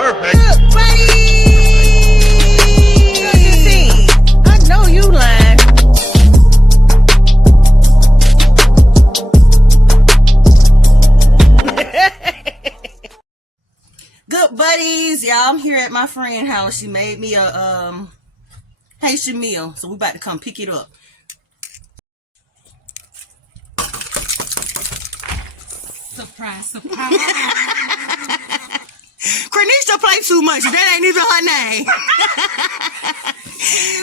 Perfect. Look, buddy. What you see? I know you lying. Good buddies, y'all. I'm here at my friend's house. She made me a Haitian meal, so we about to come pick it up. Surprise, surprise. Cornisha play too much. That ain't even her name.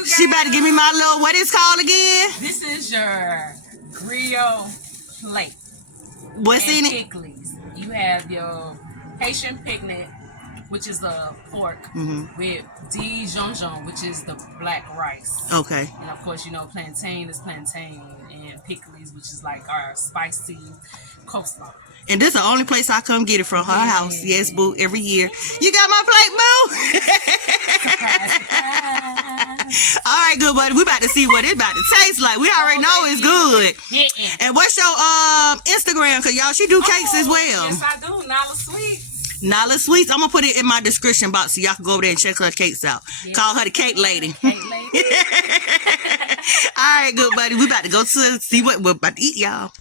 She about to give me my little, what it's called again? This is your griot plate. What's in and it? Pikliz. You have your Haitian picnic, which is the pork, with Djion, which is the black rice. Okay. And of course, you know, plantain is plantain, and Pikliz, which is like our spicy coleslaw. And this is the only place I come get it from, her house. Yes, boo, every year. You got my plate, boo? Surprise, surprise. All right, good buddy. We about to see what it's about to taste like. We already know it's good. Yeah. And what's your Instagram? Because y'all, she do cakes as well. Yes, I do. Nylahsswwwtz. Nylahsswwwtz. I'm going to put it in my description box so y'all can go over there and check her cakes out. Yeah. Call her the cake lady. Cake lady. All right, good buddy. We about to go to see what we're about to eat, y'all.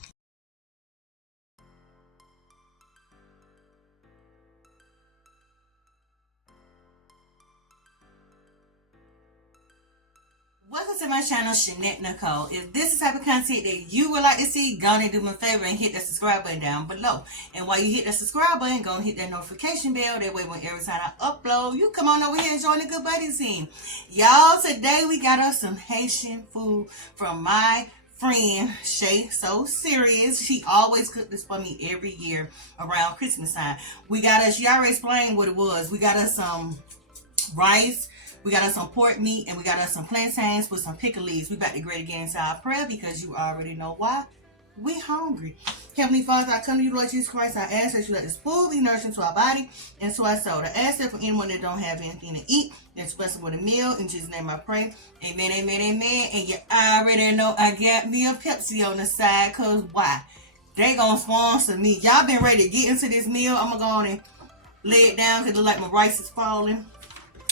Welcome to my channel, Shanette Nicole. If this is the type of content that you would like to see, go and do me a favor and hit that subscribe button down below. And while you hit that subscribe button, go and hit that notification bell. That way, when every time I upload, you come on over here and join the good buddy team. Y'all, today we got us some Haitian food from my friend Shay So Serious. She always cooked this for me every year around Christmas time. We got us, she already explained what it was. We got us some rice. We got us some pork meat, and we got us some plantains with some Pikliz. We about to get into our prayer because you already know why. We hungry. Heavenly Father, I come to you, Lord Jesus Christ. I ask that you let this food be nourishing to our body and to our soul. I ask that for anyone that don't have anything to eat, that's blessed with a meal. In Jesus' name I pray. Amen, amen, amen. And you already know I got me a Pepsi on the side, because why? They gonna sponsor me. Y'all been ready to get into this meal. I'm gonna go on and lay it down because it look like my rice is falling.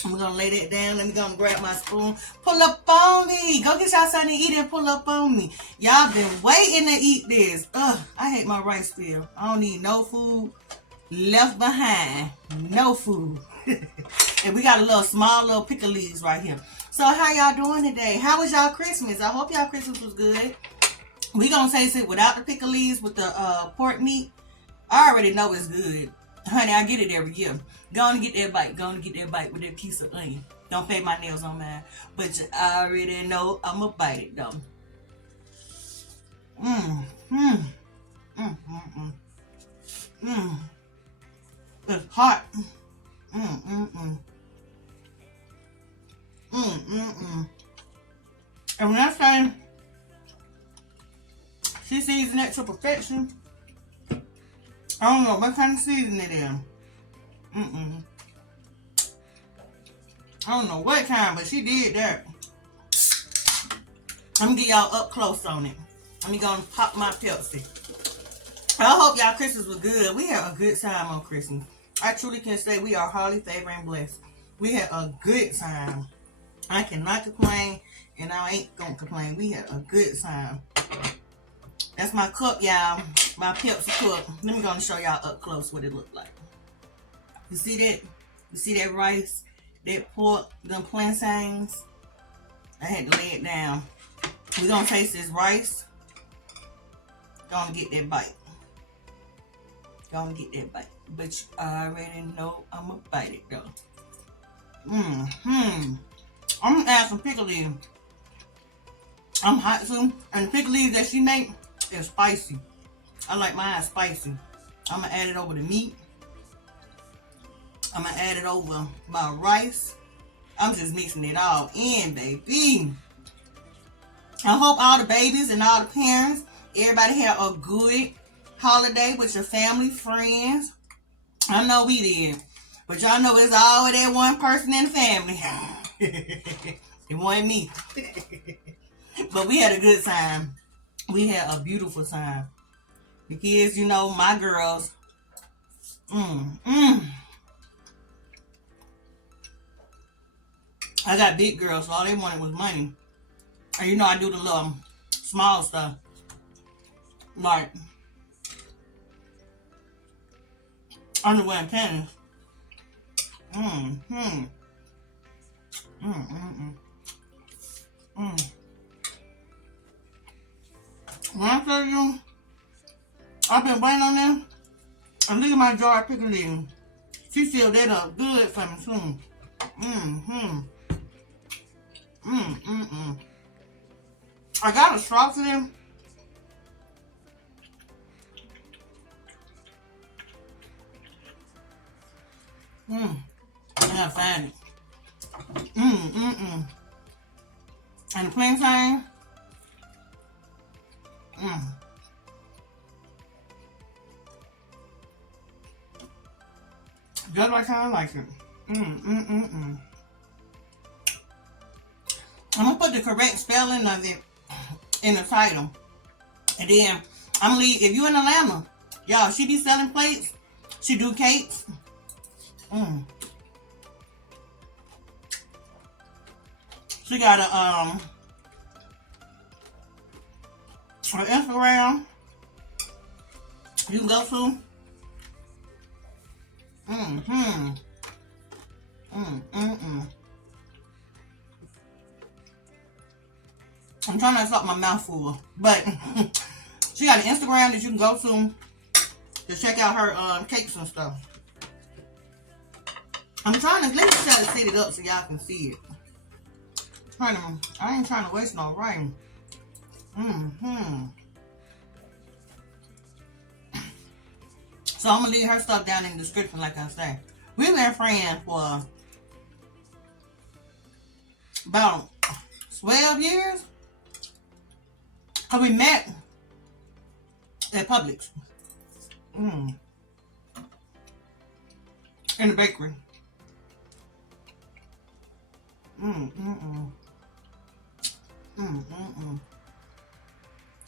I'm gonna lay that down. Let me go and grab my spoon. Pull up on me. Go get y'all something to eat and pull up on me. Y'all been waiting to eat this. Ugh, I hate my rice still. I don't need no food left behind. No food. And we got a little small little Pikliz right here. So how y'all doing today? How was y'all Christmas? I hope y'all Christmas was good. We gonna taste it without the Pikliz with the pork meat. I already know it's good. Honey, I get it every year. Go on and get that bite. Go on and get that bite with that piece of onion. Don't pay my nails on mine. But you already know I'm going to bite it, though. It's hot. And when I say she seasoned that to perfection, I don't know what kind of seasoning it is. I don't know what kind, but she did that. Let me get y'all up close on it. Let me go and pop my Pepsi. I hope y'all Christmas was good. We had a good time on Christmas. I truly can say we are highly favored and blessed. We had a good time. I cannot complain, and I ain't gonna complain. We had a good time. That's my cup, y'all. My Pepsi cup. Let me go and show y'all up close what it looked like. You see that? You see that rice? That pork? Them plantains? I had to lay it down. We're gonna taste this rice. Gonna get that bite. Gonna get that bite. But you already know I'm gonna bite it though. I'm gonna add some Pikliz. I'm hot too. And the Pikliz that she make is spicy. I like mine spicy. I'm gonna add it over the meat. I'm gonna add it over my rice. I'm just mixing it all in, baby. I hope all the babies and all the parents, everybody had a good holiday with your family, friends. I know we did. But y'all know it's always that one person in the family. It wasn't me. But we had a good time. We had a beautiful time. The kids, you know, my girls. I got big girls, so all they wanted was money. And you know I do the little small stuff. Like underwear and panties. When I tell you, I've been waiting on them. And look at my jar of Pikliz. She filled that up good for me soon. I got a straw for them. I gotta find it. And the plantain. Just like how I like it. I'm gonna put the correct spelling of it in the title. And then I'm gonna leave, if you in Atlanta, y'all, she be selling plates. She do cakes. She got a her Instagram you can go to. I'm trying not to stop my mouth full, but she got an Instagram that you can go to check out her cakes and stuff. I'm trying to, let me try to set it up so y'all can see it. I ain't trying to waste no rain. So I'm gonna leave her stuff down in the description, like I say. We've been friends for about 12 years. Cause we met at Publix. In the bakery.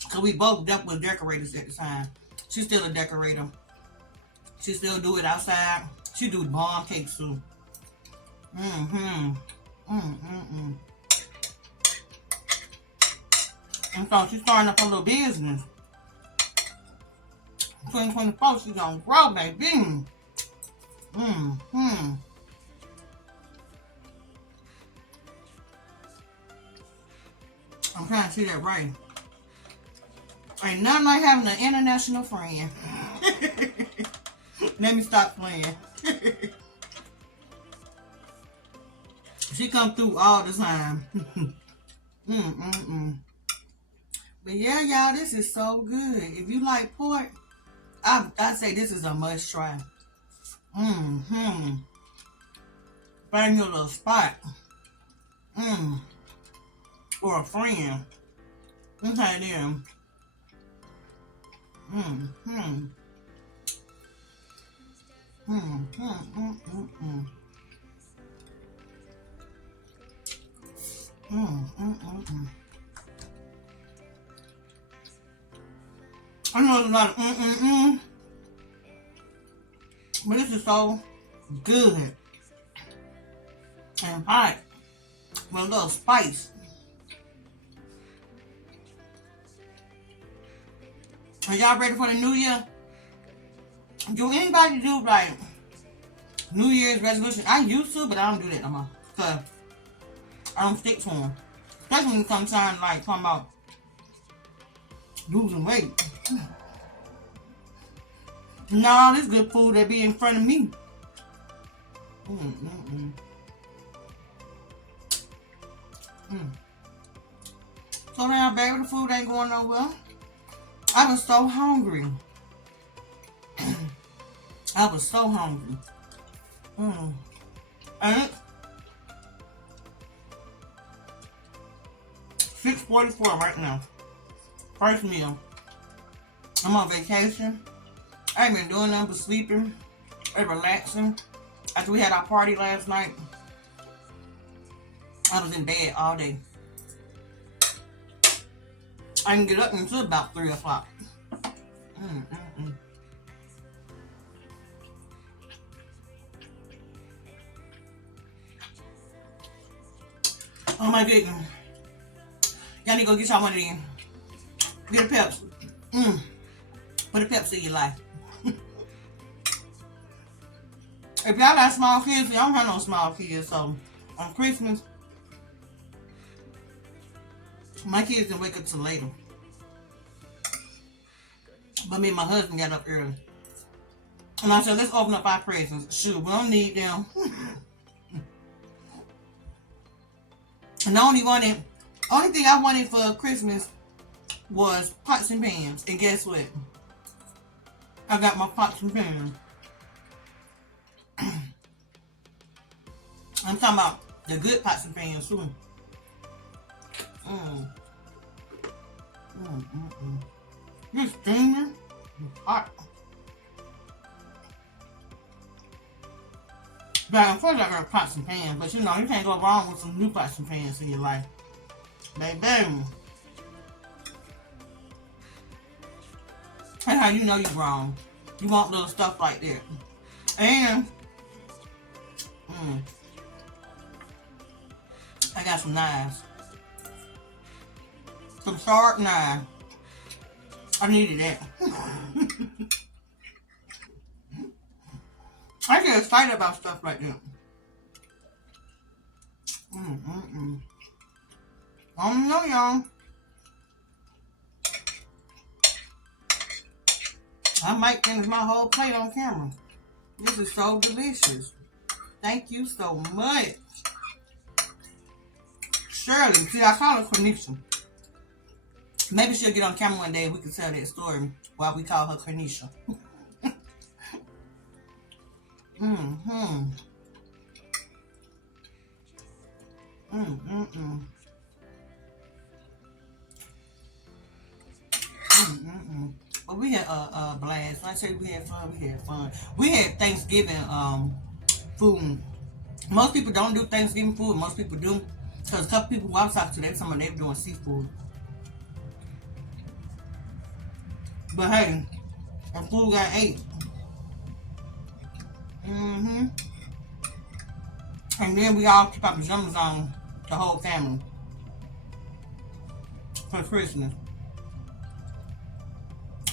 Cause we both was decorators at the time. She's still a decorator. She still do it outside. She do bomb cakes too. And so she's starting up a little business. 2024, she's gonna grow, baby. I'm trying to see that right. Ain't nothing like having an international friend. Let me stop playing. She come through all the time. But yeah, y'all, this is so good. If you like pork, I say this is a must try. Find your little spot. Or a friend. Okay then. I know there's a lot of but this is so good and hot with a little spice. Are y'all ready for the new year? Do anybody do like New Year's resolution? I used to, but I don't do that no more. Cause I don't stick to them. Especially when it comes time like talking about losing weight. No, this good food that be in front of me. So now, baby, the food ain't going nowhere. I was so hungry. I was so hungry. And 6:44 right now. First meal. I'm on vacation. I ain't been doing nothing but sleeping and relaxing. After we had our party last night, I was in bed all day. I didn't get up until about 3 o'clock. Oh my goodness. Y'all need to go get y'all one of these. Get a Pepsi. Put a Pepsi in your life. If y'all got small kids, y'all don't have no small kids, so on Christmas, my kids didn't wake up till later. But me and my husband got up early. And I said, let's open up our presents. Shoot, we don't need them. And only thing I wanted for Christmas was pots and pans. And guess what? I got my pots and pans. I'm talking about the good pots and pans too. This steaming is hot. But of course I got pots and pans, but you know, you can't go wrong with some new pots and pans in your life. Baby. That's how you know you're wrong. You want little stuff like that. And I got some knives. Some sharp knives. I needed that. I get excited about stuff like that. I don't know, y'all. I might finish my whole plate on camera. This is so delicious. Thank you so much. Shirley, see, I call her Cornisha. Maybe she'll get on camera one day and we can tell that story while we call her Cornisha. But we had a blast. When I tell you we had fun. We had Thanksgiving food. Most people don't do Thanksgiving food. Most people do. Because a couple people I was talking to, they were talking about they were doing seafood. But hey, the food got ate. And then we all keep our pajamas on, the whole family, for Christmas.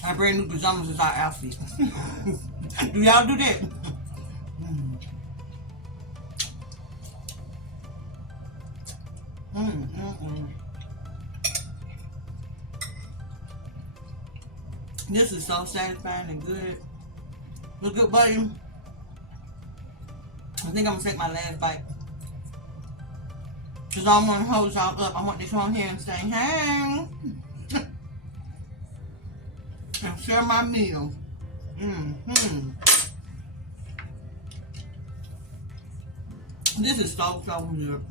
Our brand new pajamas is our outfit. Do y'all do that? This is so satisfying and good. Look good, buddy. I think I'm gonna take my last bite. Cause I don't want to hold y'all up. I want to come on here and say, hey. And share my meal. This is so good.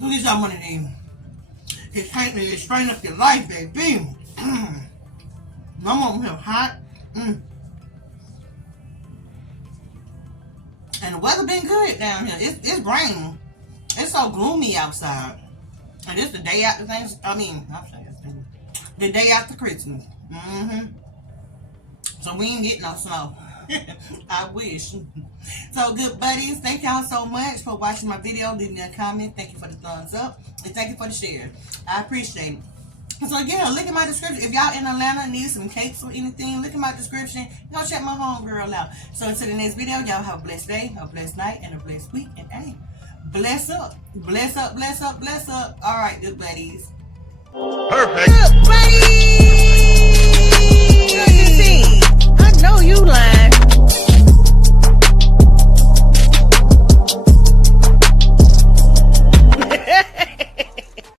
Look at some one of these. It's straighten up your life, baby. I'm over here hot. And the weather been good down here. It's raining. It's so gloomy outside. And it's the day after things. The day after Christmas. So we ain't getting no snow. I wish. So good buddies, thank y'all so much for watching my video. Leave me a comment. Thank you for the thumbs up. And thank you for the share. I appreciate it. So yeah, look at my description. If y'all in Atlanta need some cakes or anything, look at my description. Go check my homegirl out. So until the next video, y'all have a blessed day, a blessed night, and a blessed week. And hey, bless up. Bless up, bless up, bless up. Alright, good buddies. Perfect. Good buddies.